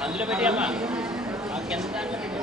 అందులో పెట్టి అమ్మా కింద దాంట్లో పెట్టి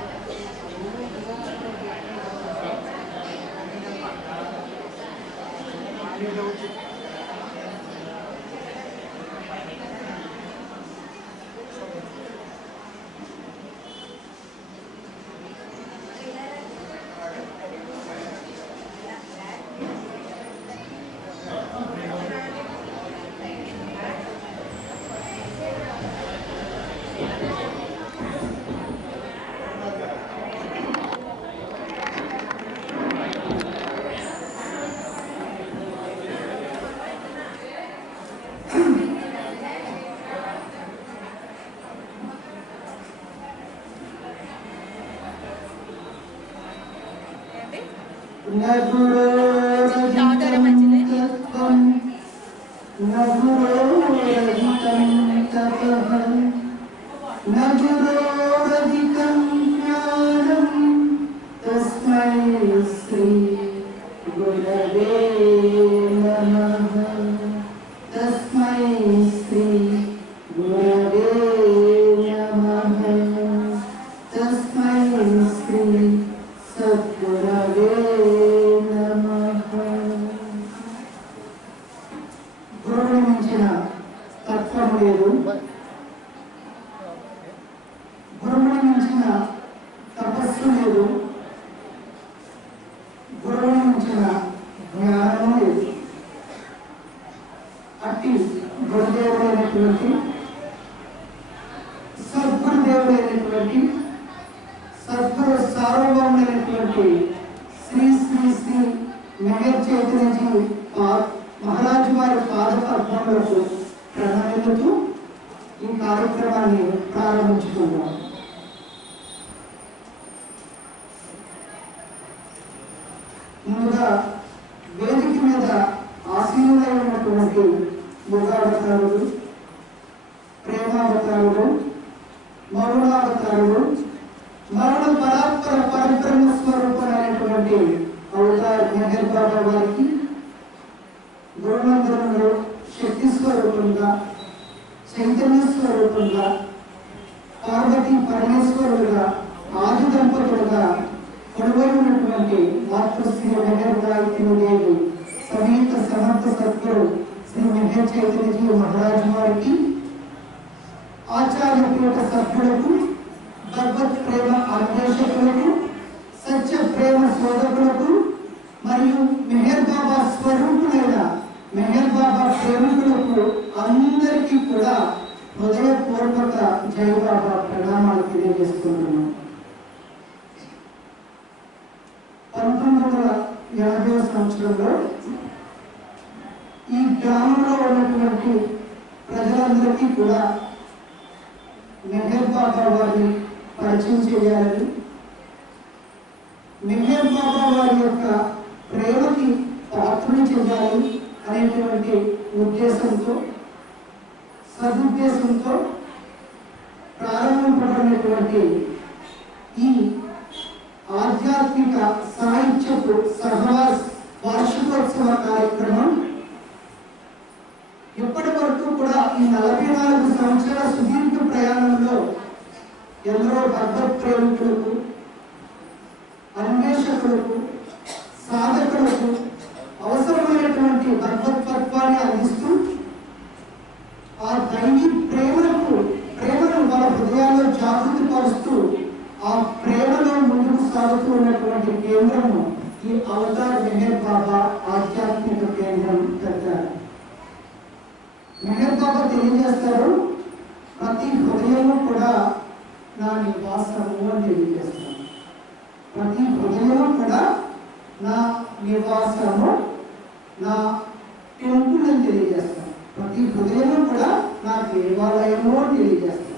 దేవాలయము తెలియజేస్తాను.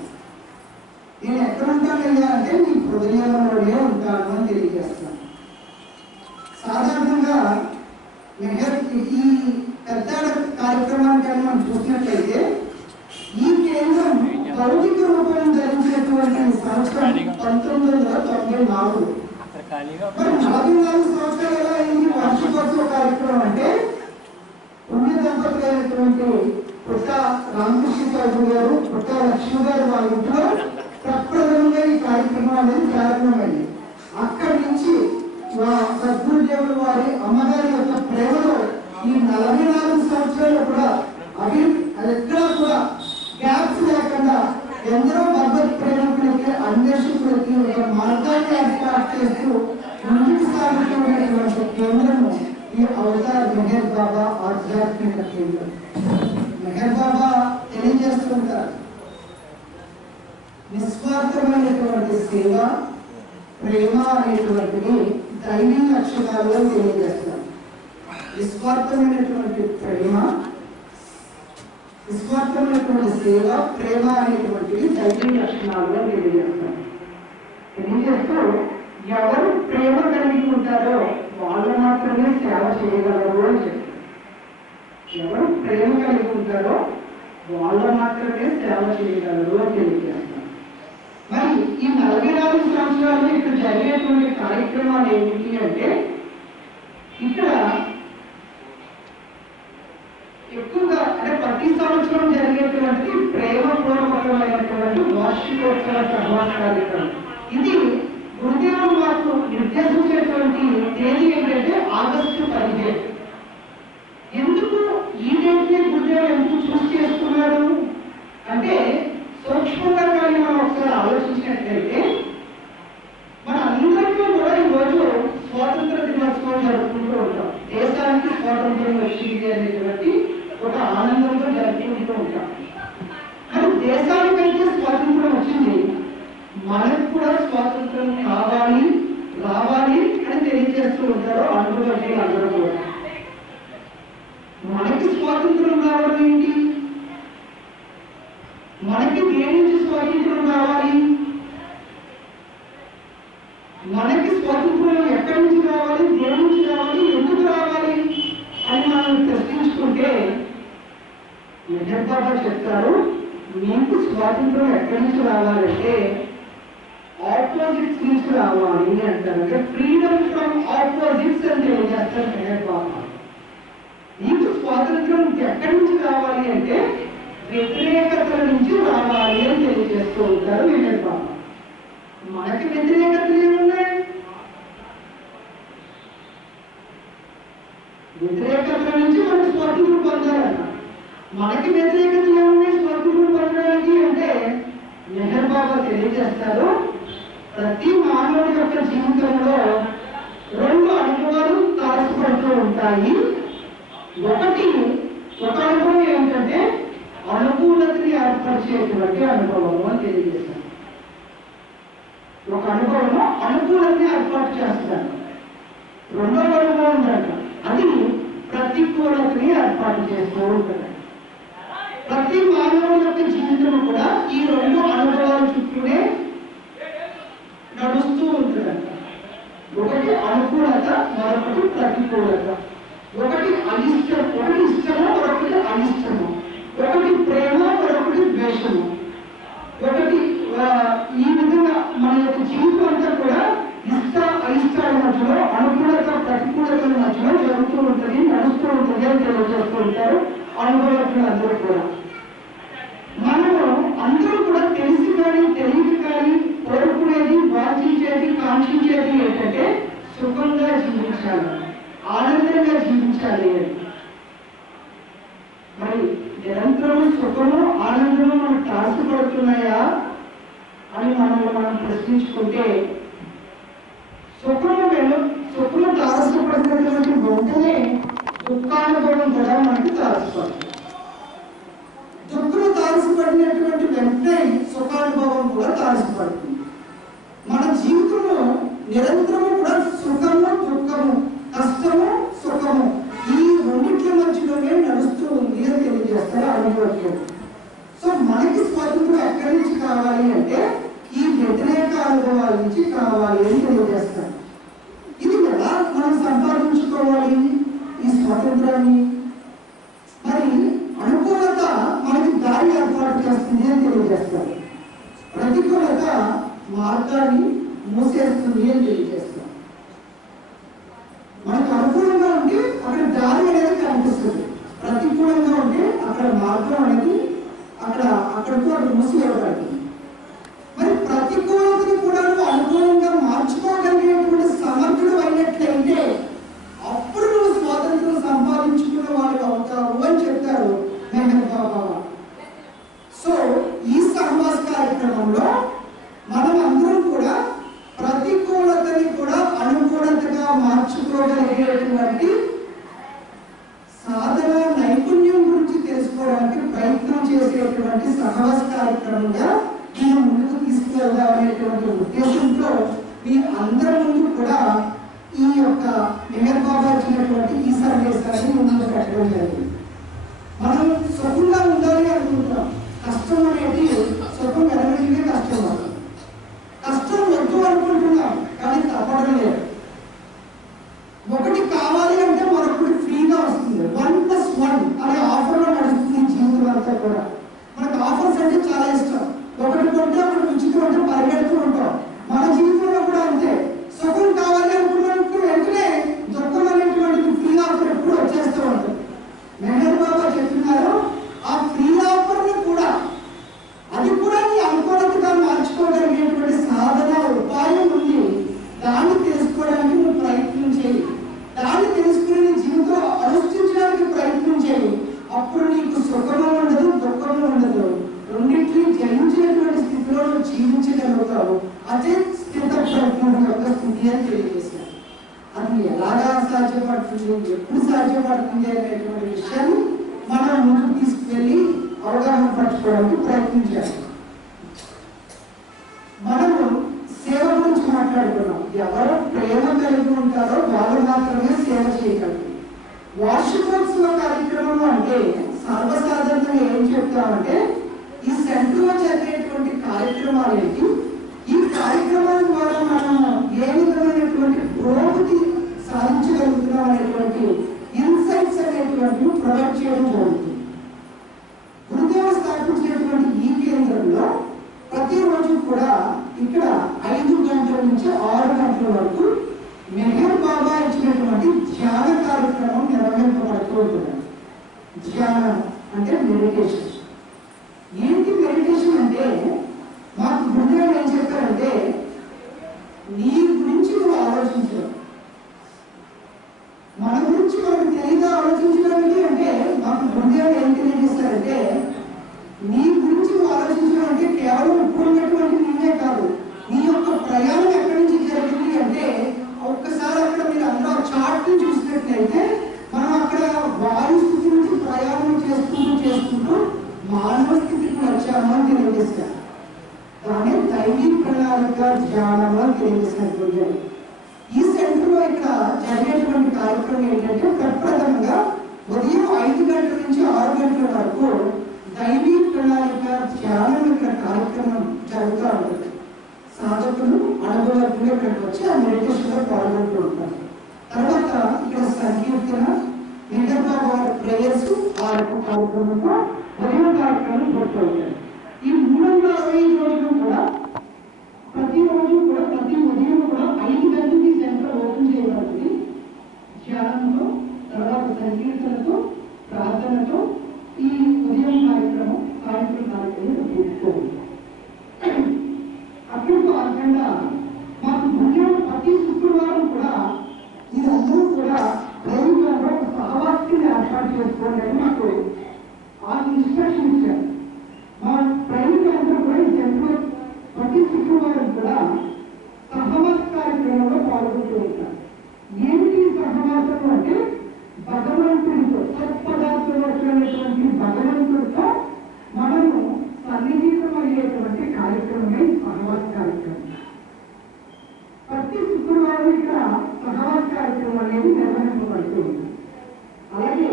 నేను ఎక్కడ ఉంటానయ్యా అంటే నీ హృదయం హృదయంలోనే ఉంటాను అని తెలియజేస్తాను. సాధారణంగా ఈ పెద్దాడ కార్యక్రమానికి మనం చూసినట్లయితే ఈ కేంద్రం భౌతిక రూపం ధరించినటువంటి సంవత్సరం 1994. మరి 44 సంవత్సరాలు ఎలా అయింది వార్షికోత్సవ కార్యక్రమం అంటే? పుణ్య దంపతులైనటువంటి పుట్ట రామకృష్ణ చౌదరి గారు, పుట్ట లక్ష్మి గారు వాళ్ళ ఇంట్లో ప్రప్రథమంగా ఈ కార్యక్రమం అనేది ప్రారంభమైంది. అక్కడి నుంచి సద్గురుదేవులు వారి అమ్మగారి యొక్క ప్రేమలో ఈ 44 సంవత్సరాలు కూడా అది ఎక్కడా కూడా గ్యాప్స్ లేకుండా ఎందరో భగవత్ ప్రేమికులకి అన్వేషకులకి ఒక మార్గాన్ని ఏర్పాటు చేస్తూ ముందుకు సాగుతున్నటువంటి కేంద్రము ఈ అవతార్ మెహర్ బాబా ఆధ్యాత్మిక కేంద్రం. మెహర్ బాబా తెలియజేస్తుంటారు, నిస్వార్థమైనటువంటి సేవ, ప్రేమ అనేటువంటిది దైవీ లక్షణాల్లో తెలియజేస్తారు. నిస్వార్థమైనటువంటి ప్రేమ, నిస్వార్థమైనటువంటి సేవ, ప్రేమ అనేటువంటివి దైవీ లక్షణాల్లో తెలియజేస్తారు. తెలియజేస్తూ ఎవరు ప్రేమ కలిగి ఉంటారో వాళ్ళు మాత్రమే సేవ చేయగలరు అని చెప్తారు. ఎవరు ప్రేమ కలిగి ఉంటారో వాళ్ళు మాత్రమే సేవ చేయగలరు అని తెలియజేస్తారు. మరి ఈ 44 సంవత్సరాలు ఇక్కడ జరిగేటువంటి కార్యక్రమాలు ఏమిటి అంటే, ఇక్కడ ఎక్కువగా అంటే ప్రతి సంవత్సరం జరిగేటువంటి ప్రేమపూర్వకమైనటువంటి వార్షికోత్సవ సహవాస కార్యక్రమం. ఇది గురుదేవుడు మాకు నిర్దేశించేటువంటి తేదీ ఏంటంటే ఆగస్టు 15. ఎందుకు ఈ డేట్ని గురుదేవుడు ఎందుకు చూస్ చేసుకున్నాడు అంటే, సూక్ష్మంగా కానీ మనం ఒకసారి ఆలోచించినట్లయితే మన అందరికీ కూడా ఈరోజు స్వాతంత్ర దినోత్సవం జరుపుకుంటూ ఉంటాం. దేశానికి స్వాతంత్రం వచ్చింది అనేటువంటి ఒక ఆనందంతో జరుపుకుంటూ ఉంటాం. కానీ దేశానికైతే స్వాతంత్రం వచ్చింది, మనకు కూడా స్వాతంత్రం కావాలి, రావాలి అని తెలియజేస్తూ ఉంటారు అనుభవజ్ఞులు అందరూ కూడా. మనకి స్వాతంత్రం రావాలి ఏంటి? మనకి దేని నుంచి స్వాతంత్రం రావాలి? మనకి స్వాతంత్రం ఎక్కడి నుంచి రావాలి, దేని నుంచి రావాలి, ఎందుకు రావాలి అని మనం ప్రశ్నించుకుంటే మెహర్ బాబా చెప్తారు, మీకు స్వాతంత్రం ఎక్కడి నుంచి రావాలంటే ఆపోజిట్స్ నుంచి రావాలి అంటారు. అంటే ఫ్రీడమ్ ఫ్రమ్ ఆపోజిట్స్ అని తెలియజేస్తారు మెహర్ బాబా. మీకు స్వాతంత్రం ఎక్కడి నుంచి రావాలి అంటే వ్యతిరేకతల నుంచి రావాలి అని తెలియజేస్తూ ఉంటారు మెహర్ బాబా. మనకి వ్యతిరేకతలు ఏమున్నాయి? వ్యతిరేకతల నుంచి మనం స్వాతంత్రం పొందాలన్న. మనకి వ్యతిరేకతలు ఏమున్నాయి స్వాతంత్రం పొందడానికి అంటే మెహర్ బాబా తెలియజేస్తారు, ప్రతి మానవుడి యొక్క జీవితంలో 2 అనుభవాలు తారసపడుతూ ఉంటాయి. ఒక అనుభవం ఏంటంటే అనుకూలతని ఏర్పరిచేటువంటి అనుభవము అని తెలియజేస్తాను. ఒక అనుభవము అనుకూలతని ఏర్పాటు చేస్తాను. రెండవ అనుభవం ఉందంట, అది ప్రతికూలతని ఏర్పాటు చేస్తూ ఉంటుంది. ప్రతి మానవుల యొక్క జీవితం కూడా ఈ 2 అనుభవాల చుట్టూనే నడుస్తూ ఉంటుందంట. ఒకటి అనుకూలత, మరొకటి ప్రతికూలత. ఒకటి అనిష్టం, ఒకటి ఇష్టము, మరొకటి అనిష్టము. ఒకటి ప్రేమ, మరొకటి ద్వేషము. ఒకటి ఈ విధంగా మన యొక్క జీవితం అంతా కూడా ఇష్ట అయిష్టాల మధ్యలో, అనుకూలత ప్రతికూలతల మధ్యలో జరుగుతూ ఉంటుంది, నడుస్తూ ఉంటుంది అని తెలియజేస్తూ ఉంటారు అనుభవజ్ఞులు అందరూ కూడా. మనము అందరూ కూడా తెలిసి కానీ తెలియక కానీ కోరుకునేది, వాంఛించేది, కాంక్షించేది ఏంటంటే సుఖంగా జీవించాలి, ఆనందంగా జీవించాలి అని. మరి నిరంతరము సుఖము, ఆనందము మనకు తారసపడుతున్నాయా అని మనం ప్రశ్నించుకుంటే, సుఖము తారసపడుతున్నటువంటి వెంటనే దుఃఖానుభవం కూడా మనకి తారసపడుతుంది. దుఃఖము తారసపడినటువంటి వెంటనే సుఖానుభవం కూడా తారసపడుతుంది. మన జీవితంలో నిరంతరము కూడా సుఖము, దుఃఖము, కష్టము, సుఖము ఈ రెండింటి మధ్యలోనే నడుస్తూ ఉంది అని తెలియజేస్తారు అనుభవం. సో మనకి స్వాతంత్రం ఎక్కడి నుంచి కావాలి అంటే ఈ వ్యతిరేక అనుభవాల సంపాదించి కావాలి అని తెలియజేస్తారు. ఇది ఎలా మనం సంపాదించుకోవాలి ఈ స్వాతంత్రాన్ని? మరి అనుకూలత మనకి దారి ఏర్పాటు చేస్తుంది అని తెలియజేస్తారు. ప్రతికూలత మార్గాన్ని మూసేస్తుంది అని తెలియజేస్తారు. మనకు అనుకూలంగా ఉంటే అక్కడ దారి అనేది కనిపిస్తుంది, ప్రతికూలంగా ఉంటే అక్కడ మార్గం అనేది అక్కడితో అక్కడ మూసివేయబడుతుంది. మరి ప్రతికూలతను కూడా అనుకూలంగా మార్చుకోగలిగేటువంటి సమర్థుడు అయినట్లయితే అప్పుడు నువ్వు స్వాతంత్రం సంపాదించుకున్న వాడు అవుతావు అని చెప్తారు మెహర్ బాబా. సో ఈ సహవాస కార్యక్రమంలో మనం అందరం కూడా ప్రతికూలతని కూడా అనుకూలతగా మార్చుకోగలిగేటువంటి సాధన నైపుణ్యం గురించి తెలుసుకోవడానికి ప్రయత్నం చేసేటువంటి సహవాస కార్యక్రమంగా నేను ముందుకు తీసుకువెళ్దాం అనేటువంటి ఉద్దేశంతో మీ అందరి ముందు కూడా ఈ యొక్క మెహర్ బాబా ఇచ్చినటువంటి ఈ సందేశాన్ని ముందుకు పెట్టడం జరిగింది. మనం సుఖంగా ఉండాలి అనుకుంటాం, కష్టం అనేది సుఖం వెనకనే కష్టం అవుతుంది. కష్టం వద్దు అనుకుంటున్నాం కానీ తప్పడం లేదు. ఒకటి కావాలి అంటే మరొకటి ఫ్రీగా వస్తుంది. 1+1 అనే ఆఫర్లో నడుస్తుంది జీవితం అంతా కూడా. మనకు ఆఫర్స్ అంటే చాలా ఇష్టం. ఒకటి కొంటే ఒకటి ఉచితం అంటే పరిగెడుతూ ఉంటాం. మన జీవితంలో కూడా అంతే. సుఖం కావాలి అనుకున్నప్పుడు వెంటనే దుఃఖం అనేటువంటిది ఫ్రీ ఆఫర్ ఎప్పుడు వచ్చేస్తూ ఉంటుంది. మెహర్ బాబా చెప్తున్నారు, ఆ ఫ్రీ ఆఫర్ని కూడా అది కూడా నీ అనుకూలతగా మార్చుకోగలిగేటువంటి సాధన ఉపాయం ఉంది. దాన్ని తెలుసుకోవడానికి నువ్వు ప్రయత్నం చేయి. దాన్ని తెలుసుకుని నీ జీవితంలో అనుష్ఠించడానికి ప్రయత్నం చేయి. అప్పుడు నీకు సుఖము ఉండదు, దుఃఖము ఉండదు. రెండింటినీ జయించినటువంటి స్థితిలో నువ్వు జీవించగలుగుతావు. అదే స్థిత ప్రజ్ఞుడి యొక్క స్థితి అని తెలియజేశారు. అది ఎలాగా సాధ్యపడుతుంది, ఎప్పుడు సాధ్యపడుతుంది అనేటువంటి విషయాన్ని మనం ముందుకు తీసుకువెళ్ళి అవగాహన పరచుకోవడానికి ప్రయత్నించాలి. మనము సేవ గురించి మాట్లాడుకున్నాం. ఎవరు ప్రేమ కలిగి ఉంటారో వాళ్ళు మాత్రమే సేవ చేయగలరు. వార్షికోత్సవ కార్యక్రమం అంటే సర్వసాధారణంగా ఏం చెప్తామంటే ఈ సెంటర్లో జరిగేటువంటి కార్యక్రమాలు ఏంటి, ఈ కార్యక్రమాల ద్వారా మనం ఏ విధమైనటువంటి పురోగతి సాధించగలుగుతున్నాం అనేటువంటి ఇన్సైట్స్ అనేటువంటివి ప్రొవైడ్ చేయడం జరుగుతుంది. గురుదేవ స్థాపించినటువంటి ఈ కేంద్రంలో ప్రతిరోజు కూడా ఇక్కడ 5 గంటల నుంచి 6 గంటల వరకు మెహర్ బాబా ఇచ్చినటువంటి ధ్యాన కార్యక్రమం నిర్వహింపబడుతూ ఉంటుంది. ధ్యానం అంటే మెడిటేషన్. ఏంటి మెడిటేషన్ అంటే మాకు గురుదేవుడు ఏం చెప్పారంటే నీ గురించి నువ్వు ఆలోచించడం, మన గురించి మనకు తెలియదా ఆలోచించడం అంటే మాకు గురుదేవుడు ఏం తెలియజేస్తారంటే నీ గురించి నువ్వు ఆలోచించడం అంటే కేవలం ఇప్పుడు ఉన్నటువంటి నీవే కాదు, నీ యొక్క ప్రయాణం ఎక్కడి నుంచి జరిగింది అంటే ఒక్కసారి అక్కడ మీరు అందరూ చార్ట్ని చూసినట్లయితే మనం అక్కడ వాయు స్థితి నుంచి ప్రయాణం చేసుకుంటూ మానవ స్థితికి వచ్చాము అని తెలియజేస్తారు. దాన్ని దైవీ ప్రణాళిక ధ్యానం అని తెలియజేసినటువంటి ఈ సెంటర్లో ఇక్కడ జరిగేటువంటి కార్యక్రమం ఏంటంటే ప్రప్రథమంగా ఉదయం 5 గంటల నుంచి 6 గంటల వరకు దైవీ ప్రణాళిక ధ్యానం ఇక్కడ కార్యక్రమం జరుగుతూ ఉంటుంది. సాధకులు అనుభవజ్ఞులు ఇక్కడికి వచ్చి ఆ మెడిటేషన్లో పాల్గొంటూ ఉంటారు. తర్వాత ఇక్కడ సంకీర్తన, మెహర్ బాబా ప్రేయర్స్ కార్యక్రమంతో ఉదయం కార్యక్రమం పూర్తవుతాయి. ఈ 365 రోజులు కూడా ప్రతిరోజు కూడా ప్రతి ఉదయం కూడా 5 గంటలకి సెంటర్ ఓపెన్ చేయబడుతుంది. ధ్యానంతో, తర్వాత సంకీర్తనతో, ప్రార్థనతో ఈ ఉదయం కార్యక్రమం పూర్తవుతుంది. అప్పుడు కాకుండా మాకు గురుదేవుడు ప్రతి శుక్రవారం కూడా మీరందరూ కూడా దైవికంగా ఒక సహవాసాన్ని ఏర్పాటు చేసుకోండి అని మాకు ఆ ఇన్స్ట్రక్షన్ ఇచ్చారు. మా ప్రైవేట్ కూడా ఈ సెంటర్ ప్రతి శుక్రవారం కూడా సహవాస కార్యక్రమంలో పాల్గొంటూ ఉంటారు. ఏమిటి సహవాసం అంటే భగవంతుడితో సత్పదార్థమైనటువంటి భగవంతుడితో మనము సన్నిహితం అయ్యేటువంటి కార్యక్రమమే సహవాస కార్యక్రమం. ప్రతి శుక్రవారం ఇక్కడ సహవాస కార్యక్రమం అనేది నిర్వహింపబడుతూ ఉంది. అలాగే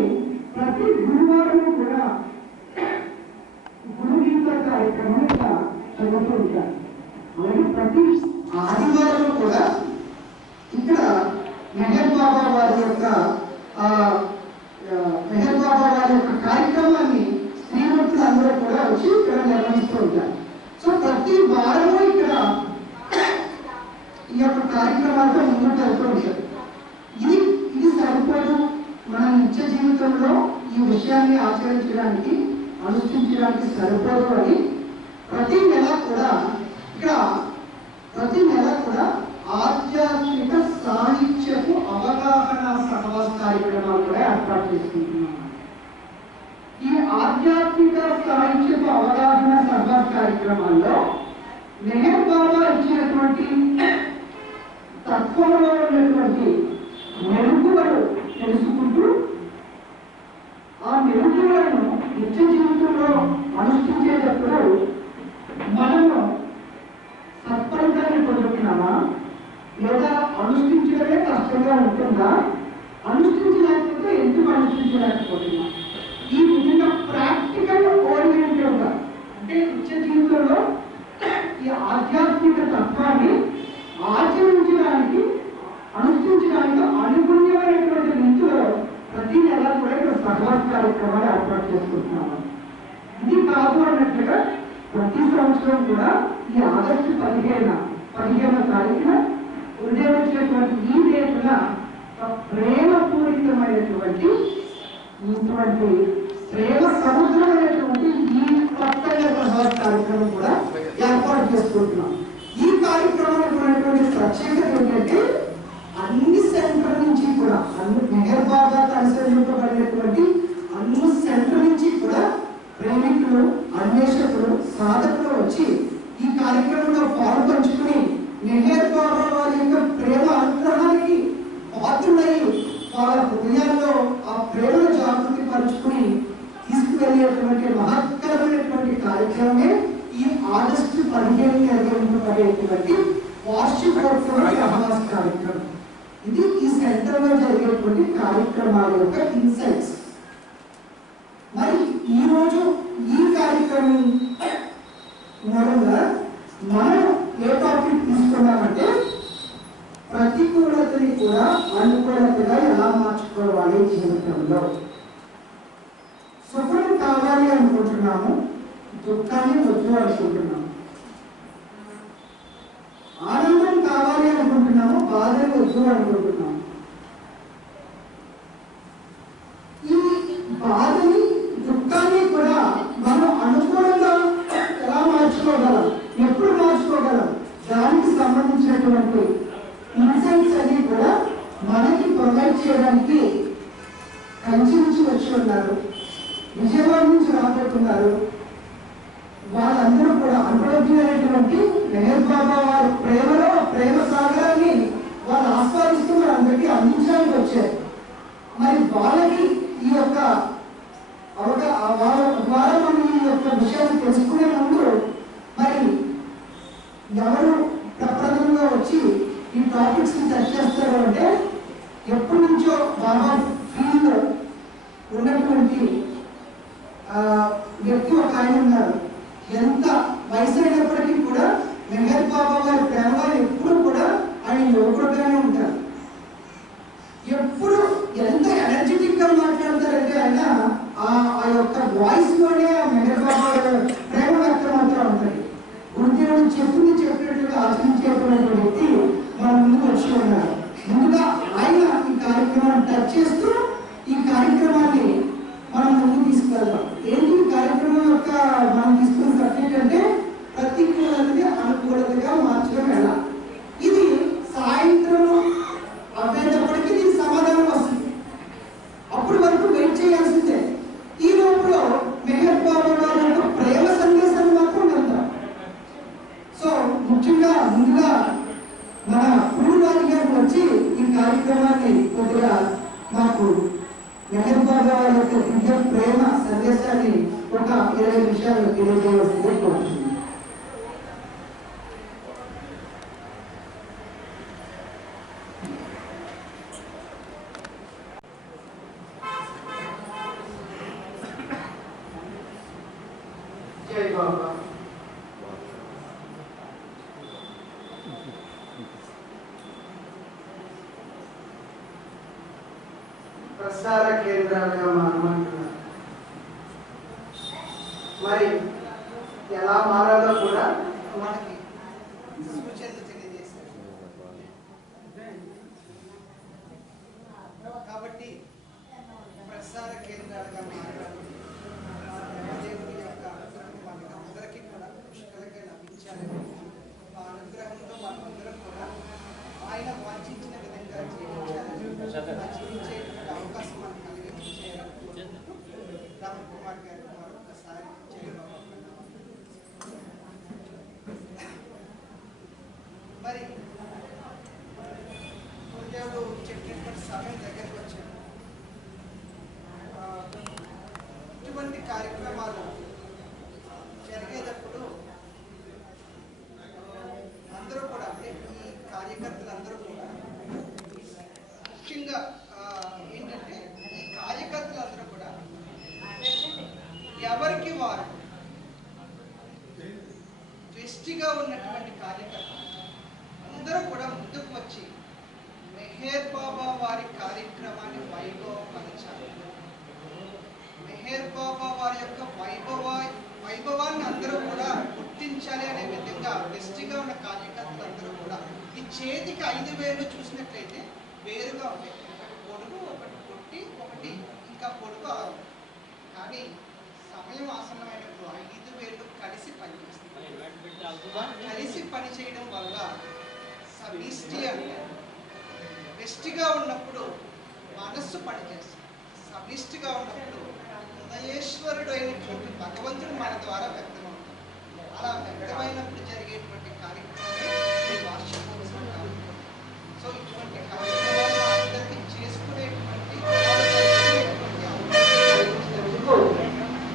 ప్రతి గురువారం కూడా గురుగీత కార్యక్రమం ఇక్కడ చదువుతూ ఉంటారు. అలాగే ప్రతి ఆదివారం కూడా ఇక్కడ మెహర్ బాబా వారి యొక్క కార్యక్రమాన్ని శ్రీమూర్తులు అందరూ కూడా వచ్చి ఇక్కడ నిర్వహిస్తూ ఉంటారు. సో ప్రతి వారము ఇక్కడ ఈ యొక్క కార్యక్రమాలతో ముందుకు వెళ్తూ ఉంటారు. ఇది సరిపోదు, మన నిత్య జీవితంలో ఈ విషయాన్ని ఆచరించడానికి అనుష్ఠించడానికి సరిపోదు అని ప్రతి నెల కూడా ఆధ్యాత్మిక సాహిత్యపు అవగాహన సహవాస కార్యక్రమాలు కూడా ఏర్పాటు చేసుకుంటున్నాం. ఈ ఆధ్యాత్మిక సాహిత్యపు అవగాహన సహవాస కార్యక్రమాల్లో మెహర్ బాబా ఇచ్చినటువంటి తత్వంలో ఉన్నటువంటి మెరుగులను తెలుసుకుంటూ ఆ మెరుగులను నిత్య జీవితంలో అనుష్ఠించేటప్పుడు మనము సత్ఫలితాన్ని పొందుతున్నామా లేదా అనుష్ఠించడమే కష్టంగా ఉంటుందా, అనుష్ఠించలేకపోతే ఎందుకు అనుష్ఠించలేకపోతున్నా, ఈ విధంగా ప్రాక్టికల్ ఓరియంటెడ్గా అంటే నిత్య జీవితంలో ఈ ఆధ్యాత్మిక తత్వాన్ని ఆచరించడానికి అనుష్ఠించడానికి అనుగుణ్యమైనటువంటి రీతిలో ప్రతి నెల కూడా ఇక్కడ సహవాస కార్యక్రమాలు ఏర్పాటు చేసుకుంటున్నాము. ఇది కాదు అన్నట్లుగా ప్రతి సంవత్సరం కూడా ఈ ఆగస్టు 15వ తారీఖున ఉదయించినటువంటి ఈ డేటున ప్రేమపూరితమైనటువంటి ప్రేమ సముద్రమైనటువంటి ఈ కొత్తగా సహవాస కార్యక్రమం కూడా ఏర్పాటు చేసుకుంటున్నాం. ఈ కార్యక్రమంలో ఉన్నటువంటి ప్రత్యేకత ఏంటంటే అన్ని సెంటర్ నుంచి కూడా మెహర్ బాబా అనుసరింపబడినటువంటి అన్ని సెంటర్ నుంచి కూడా ప్రేమికులు, అన్వేషకులు, సాధకులు వచ్చి ఈ కార్యక్రమంలో పాల్పంచుకుని మెహర్ బాబా వారి యొక్క ప్రేమ అనుగ్రహానికి పాత్రులై వాళ్ళ హృదయాల్లో ఆ ప్రేమను జాగృతి పరుచుకుని తీసుకువెళ్ళేటువంటి మహత్తరమైనటువంటి కార్యక్రమమే ఈ ఆగస్టు 15 నిర్వహింపబడేటువంటి వార్షికోత్సవ సహవాస కార్యక్రమం. ఇది ఈ సెంటర్లో జరిగేటువంటి కార్యక్రమాల యొక్క ఇన్సైట్స్. మరి ఈరోజు ఈ కార్యక్రమం మూలంగా మనం ఏ టాపిక్ తీసుకున్నామంటే ప్రతికూలతని కూడా అనుకూలతగా ఎలా మార్చుకోవాలి జీవితంలో. సుఖం కావాలి అనుకుంటున్నాము, దుఃఖాన్ని వద్దు అనుకుంటున్నాము. ఆనందం కావాలి అనుకుంటున్నాము, బాధని వద్దు అనుకుంటున్నాము. ఈ బాధని, దుఃఖాన్ని కూడా మనం అనుకూలంగా ఎలా మార్చుకోగలం, ఎప్పుడు మార్చుకోగలం, దానికి సంబంధించినటువంటి ఇన్సైట్స్ అన్ని కూడా మనకి ప్రొవైడ్ చేయడానికి కంచి నుంచి వచ్చి ఉన్నారు, విజయవాడ నుంచి రాబోతున్నారు. వాళ్ళందరూ కూడా అనుభవజ్ఞులైనటువంటి మెహర్ బాబా వారి ప్రేమలో ప్రేమ సాగరాన్ని వాళ్ళు ఆస్వాదిస్తూ అందరికీ అందించడానికి వచ్చారు. మరి వాళ్ళకి ఈ యొక్క వాళ్ళ ద్వారా మనం ఈ యొక్క విషయాన్ని తెలుసుకునే ముందు మరి ఎవరు ప్రప్రథమంగా వచ్చి ఈ టాపిక్స్ ని టచ్ చేస్తారు అంటే ఎప్పటి నుంచో బాబా ఫీల్డ్ ఉన్నటువంటి వ్యక్తి ఒక ఆయన ఉన్నారు. ఎంత వయసు అయినప్పటికీ కూడా మెహర్ బాబా గారి ప్రేమగా ఎప్పుడు కూడా ఆయన యువకుడుగానే ఉంటారు. ఎప్పుడు ఎంత ఎనర్జెటిక్ గా మాట్లాడతారంటే ఆయన ఆ యొక్క వాయిస్ లోనే మెహర్ బాబా ప్రేమ వ్యక్తం అవుతూ ఉంటుంది. గురుదేవుడు చెప్పినట్టుగా ఆచరించేటువంటి వ్యక్తి మన ముందుకు వచ్చి ఉన్నారు. ముందుగా ఆయన ఈ కార్యక్రమాన్ని టచ్ చేస్తూ ఈ కార్యక్రమాన్ని మనం ముందుకు తీసుకెళ్దాం. ఏంటి ఈ కార్యక్రమం యొక్క మనం తీసుకున్న సబ్జెక్ట్ అంటే ప్రతికూలతని అనుకూలతగా మార్చడం ఎలా. ఇది సాయంత్రం అవ్వేటప్పటికీ దీనికి సమాధానం వస్తుంది. అప్పటి వరకు వెయిట్ చేయాల్సిందే. ఈ లోపల మెహర్ బాబా గారి యొక్క ప్రేమ సందేశాన్ని మాత్రం వెళ్తాం. సో ముఖ్యంగా ముందుగా మన పూర్వాది గారు వచ్చి ఈ కార్యక్రమాన్ని కొద్దిగా మాకు మెహర్ బాబా వారి యొక్క దివ్య ప్రేమ సందేశాన్ని ఒక 20 నిమిషాలు తెలియజేయవలసిందే కోరుతున్నాను. జై బాబా. ప్రసార కేంద్రాలుగా మారమంటున్నారు. మరి ఎలా మారాలో కూడా మనకి సూచనలు తెలియజేశారు. కాబట్టి ప్రసార కేంద్రాలుగా మారడానికి దేవుని యొక్క అనుగ్రహం మనకి అందరికీ కూడా పుష్కలంగా లభించాలని, ఆ అనుగ్రహంతో మనమందరం కూడా ఆయన వాంఛించిన విధంగా జీవించాలని, జీవించేటువంటి అవకాశం మనకు కలిగించేయాలని రామ్ కుమార్ గారు మరొకసారి మరి గురుదేవుడు చెప్పినటువంటి సమయం దగ్గరకు వచ్చాడు. ఇటువంటి కార్యక్రమాలు జరిగేటప్పుడు అందరూ కూడా అంటే ఈ కార్యకర్తలందరూ కూడా ముఖ్యంగా ఏంటంటే ఈ కార్యకర్తలందరూ కూడా ఎవరికి వారు దృష్టిగా ఉన్నటువంటి కార్యకర్తలు అందరూ కూడా ముందుకు వచ్చి మెహర్ బాబా వారి కార్యక్రమాన్ని వైభవపరచాలి. మెహర్ బాబా వారి యొక్క వైభవాన్ని అందరూ కూడా గుర్తించాలి అనే విధంగా దృష్టిగా ఉన్న కార్యకర్తలు అందరూ కూడా ఈ చేతికి 5 వేలు చూసినట్లయితే వేరుగా ఉంటాయి. ఒకటి పొడుగు, ఒకటి పొట్టి, ఒకటి ఇంకా పొడుగు. కానీ సమయం ఆసన్నమైనప్పుడు 5 వేలు కలిసి పనిచేస్తుంది. కలిసి పనిచేయడం వల్ల సమిష్టి అంటే వెష్టిగా ఉన్నప్పుడు మనస్సు పనిచేస్తుంది. సమిష్టిగా ఉన్నప్పుడు హృదయేశ్వరుడు అయినటువంటి భగవంతుడు మన ద్వారా వ్యక్తమవుతాడు. అలా వ్యక్తమైనప్పుడు జరిగేటువంటి కార్యక్రమమే వార్షికోత్సవం కార్యక్రమం. సో ఇటువంటి కార్యక్రమాలు అందరికీ చేసుకునేటువంటి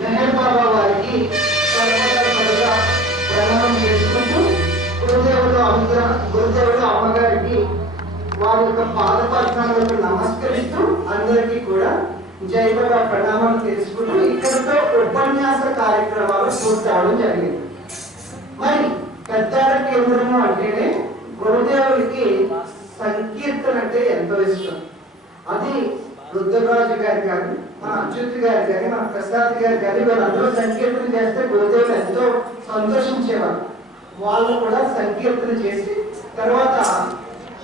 మెహర్ బాబా వారికి ప్రణామం చేసుకుంటూ గురుదేవుడు అమ్మగారికి వారి యొక్క పాదపద్మాలకు నమస్కరిస్తూ అందరికీ కూడా జై బాబా ప్రణామాలు తెలుసుకుంటూ ఇక్కడితో ఉపన్యాస కార్యక్రమాలు పూర్తవడం జరిగింది. మరి పెద్దాడ కేంద్రము అంటేనే గురుదేవుడికి సంకీర్తన అంటే ఎంతో ఇష్టం. అది రుద్రరాజు గారు కానీ, మన అచ్యుత్ గారు కానీ, మన ప్రసాద్ గారు కానీ వీళ్ళందరూ సంకీర్తన చేస్తే గురుదేవులు ఎంతో సంతోషించేవారు. వాళ్ళు కూడా సంకీర్తన చేసి తర్వాత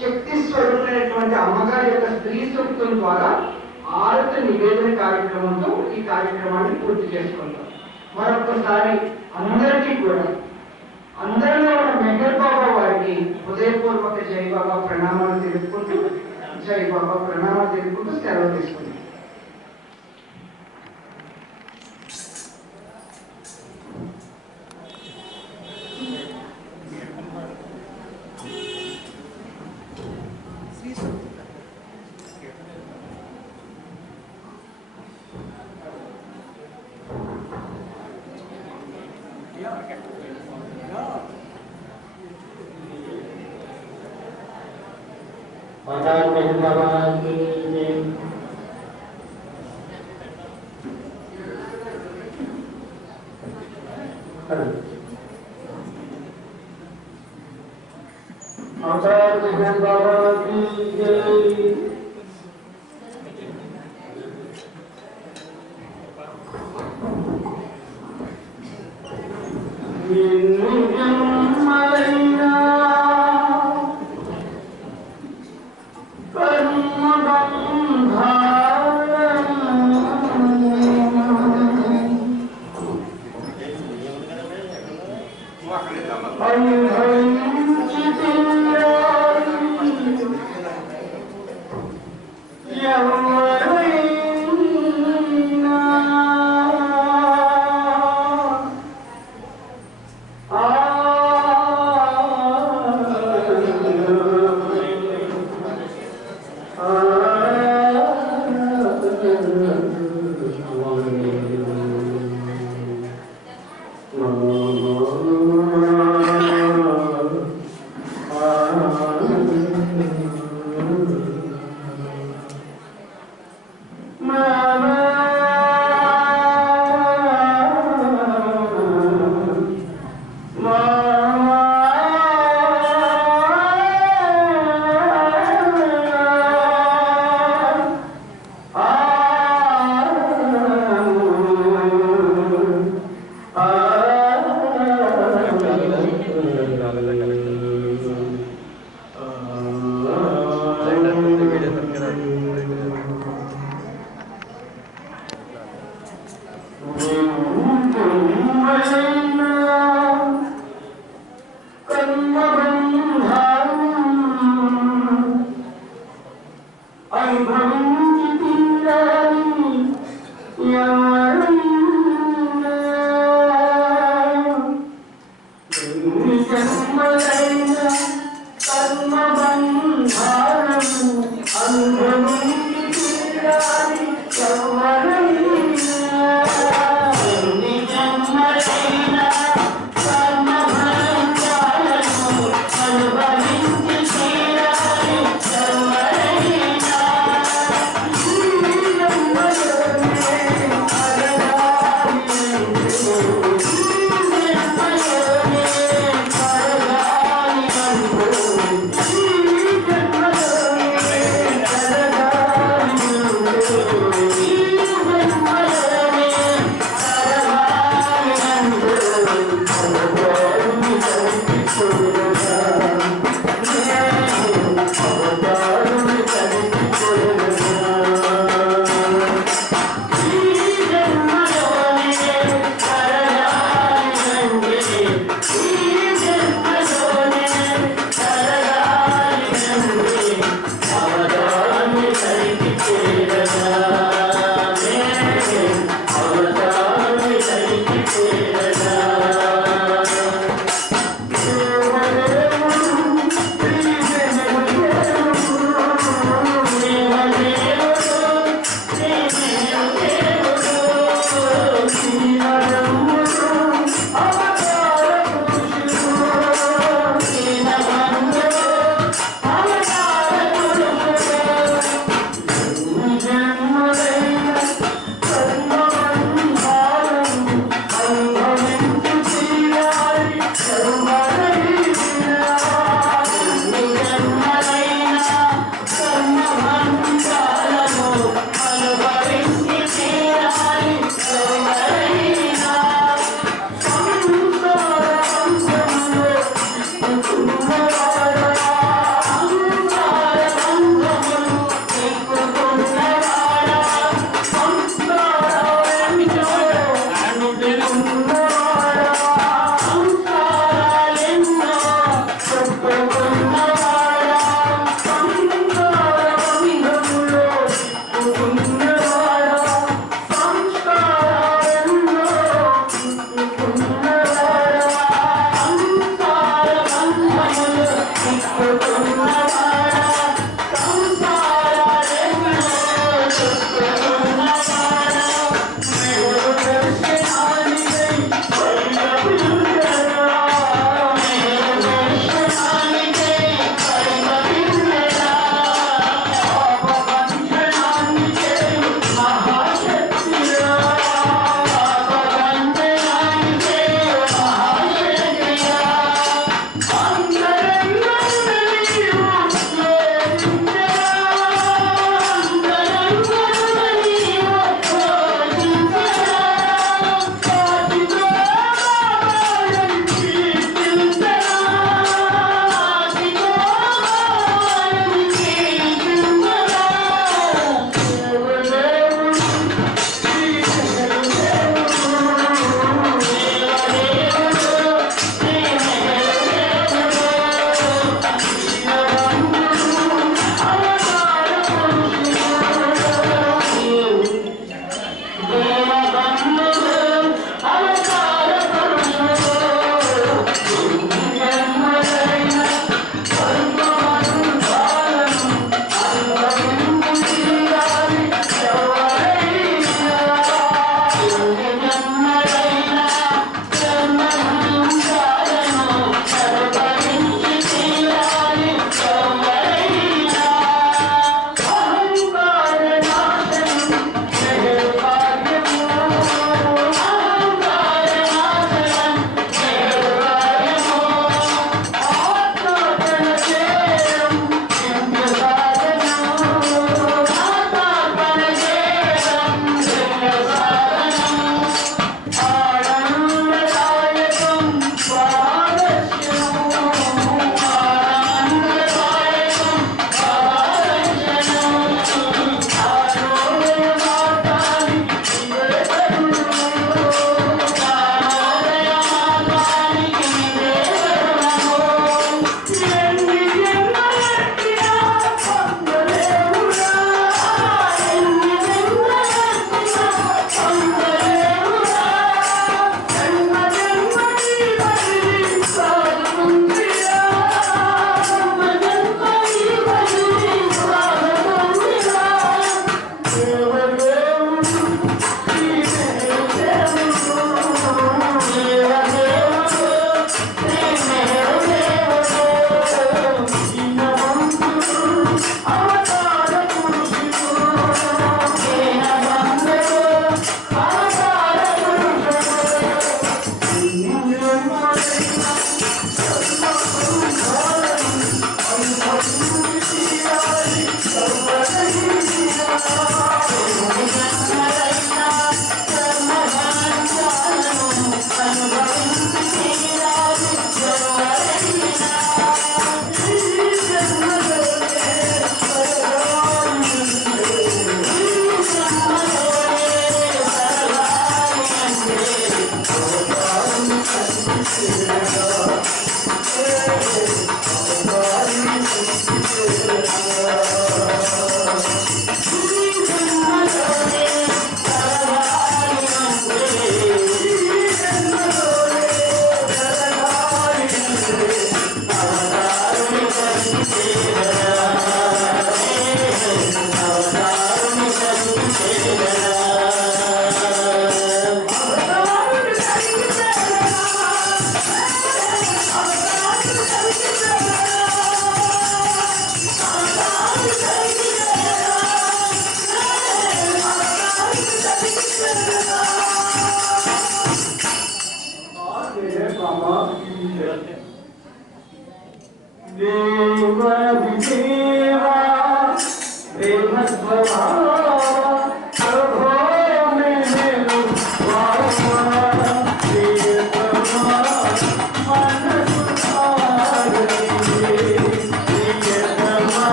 శక్తి స్వరూపమైనటువంటి అమ్మగారి యొక్క స్త్రీ సూక్తుల ద్వారా ఆరతి నివేదన కార్యక్రమంతో ఈ కార్యక్రమాన్ని పూర్తి చేసుకుంటాం. మరొకసారి అందరికీ కూడా అందరిలో ఉన్న మెహర్ బాబా వారికి హృదయపూర్వక జై బాబా ప్రణామాలు తెలుపుకుంటూ సెలవు తీసుకుంటాం.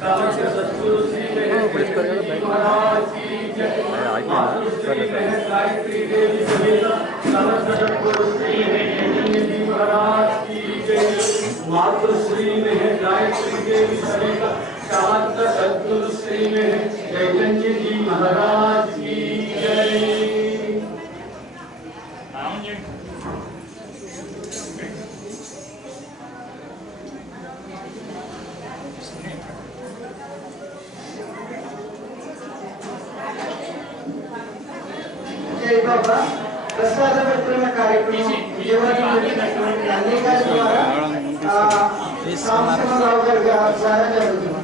समस्त सद्गुरु श्री महेश महाराज की जय। गायत्री देवी समेत समस्त सद्गुरु श्री महेश जी महाराज की जय। मातृश्री महेश गायत्री देवी समेत समस्त सद्गुरु श्री महेश चैतन्य जी महाराज की जय। జై బాబా ప్రసాద వితరణ కార్యక్రమం విజయవాడలో అన్ని గారి ద్వారా రామచంద్రరావు గారి ద్వారా జరుగుతుంది.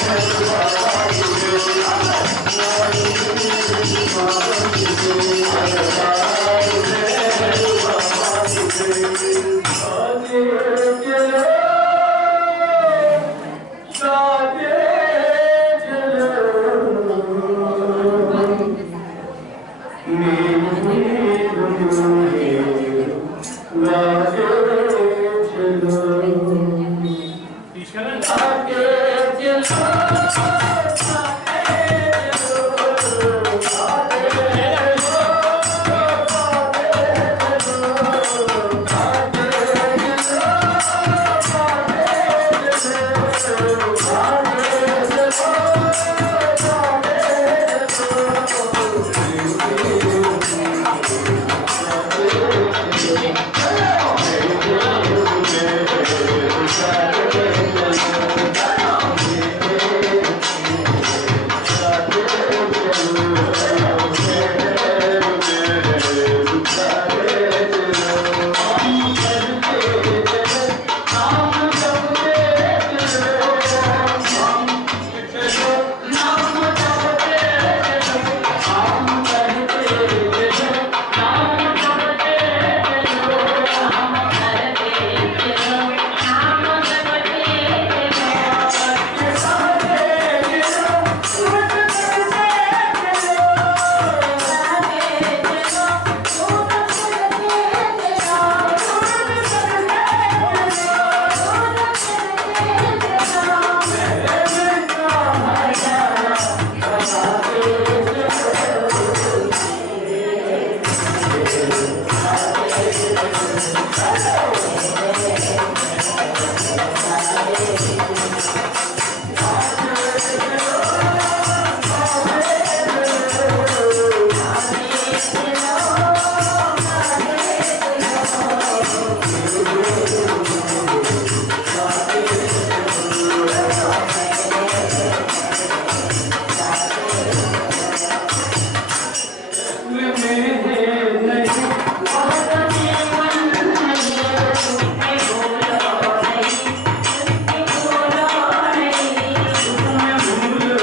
Thank you.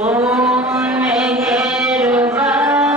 ओम मेहरबान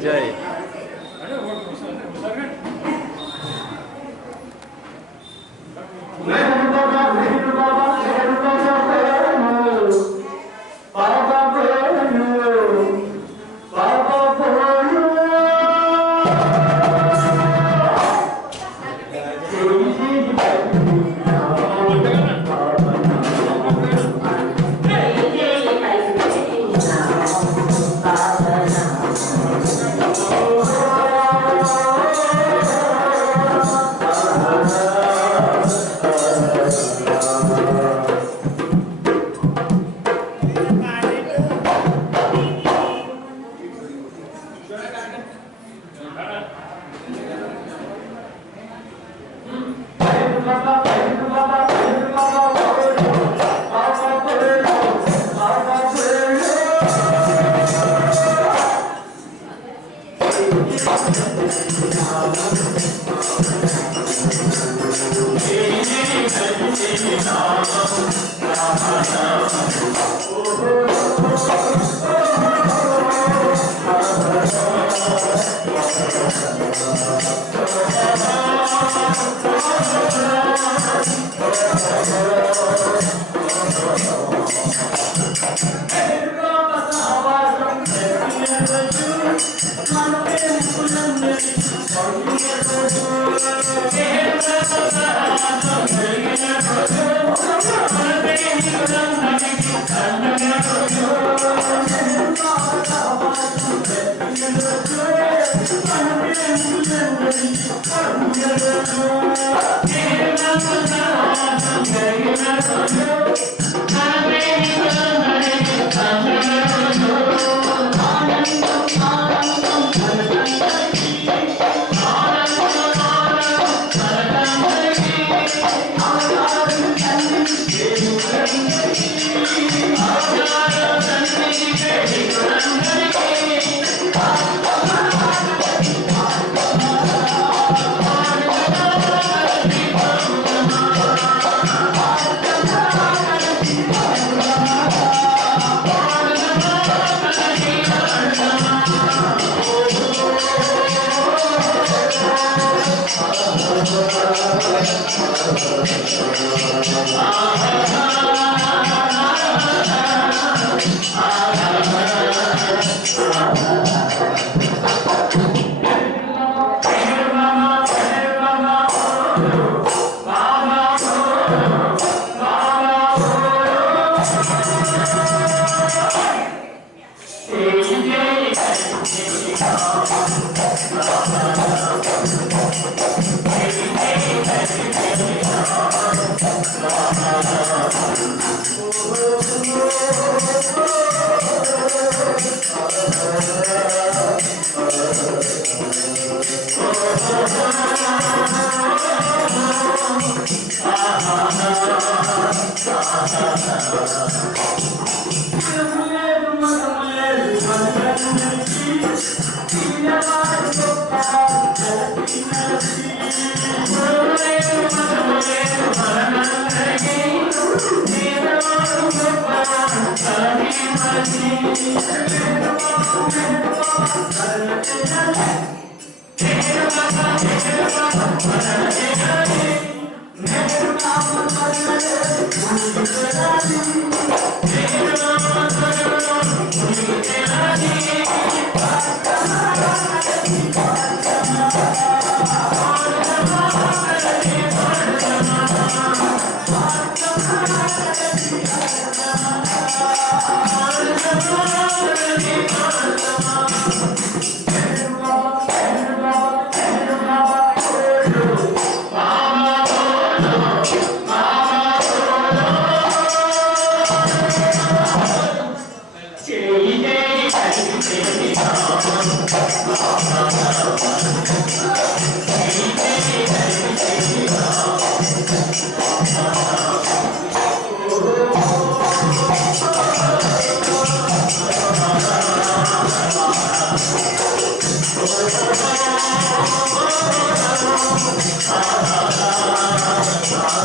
जय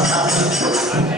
Ah जय